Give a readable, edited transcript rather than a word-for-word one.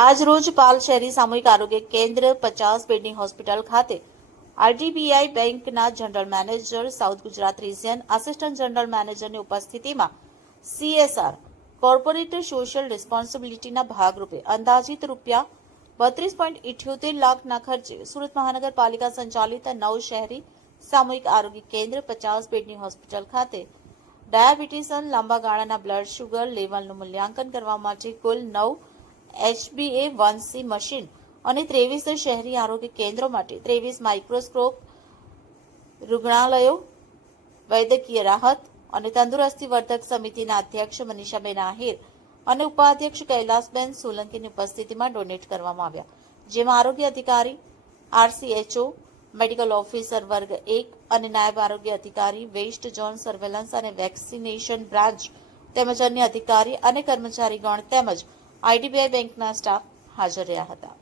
આજ રોજ પાલ શહેરી સામૂહિક આરોગ્ય કેન્દ્ર 50 બેડની હોસ્પિટલ ખાતે આરડીબીઆઈ બેંકના general manager, south Gujarat region assistant general મેનેજરની ઉપસ્થિતિમાં સીએસઆર કોર્પોરેટ સોશિયલ રિસ્પોન્સિબિલિટીના ભાગરૂપે અંદાજિત ₹32.78 લાખના ખર્ચે સુરત મહાનગરપાલિકા સંચાલિત 9 શહેરી સામૂહિક આરોગ્ય કેન્દ્ર 50 બેડની હોસ્પિટલ ખાતે ડાયાબિટીસ, લાંબા ગાળાના બ્લડ શુગર લેવલનું મૂલ્યાંકન કરવા માટે કુલ 9 HbA1c મશીન અને 23 શહેરી આરોગ્ય કેન્દ્રો માટે 23 માઇક્રોસ્કોપ, રૂગ્ણાલયો, વૈદ્યકીય રાહત અને તંદુરસ્તીવર્ધક સમિતિના અધ્યક્ષ મનીષાબેન આહિર અને ઉપાધ્યક્ષ કૈલાસબેન સોલંકીની ઉપસ્થિતિમાં ડોનેટ કરવામાં આવ્યા, જેમાં આરોગ્ય અધિકારી, RCHO, મેડિકલ ઓફિસર વર્ગ 1 અને નાયબ આરોગ્ય અધિકારી, વેસ્ટ ઝોન સર્વેલન્સ અને વેક્સિનેશન બ્રાન્ચ તેમજ અન્ય અધિકારી અને કર્મચારીગણ તેમજ આઈડીબીઆઈ બેંકના સ્ટાફ હાજર રહ્યા હતા।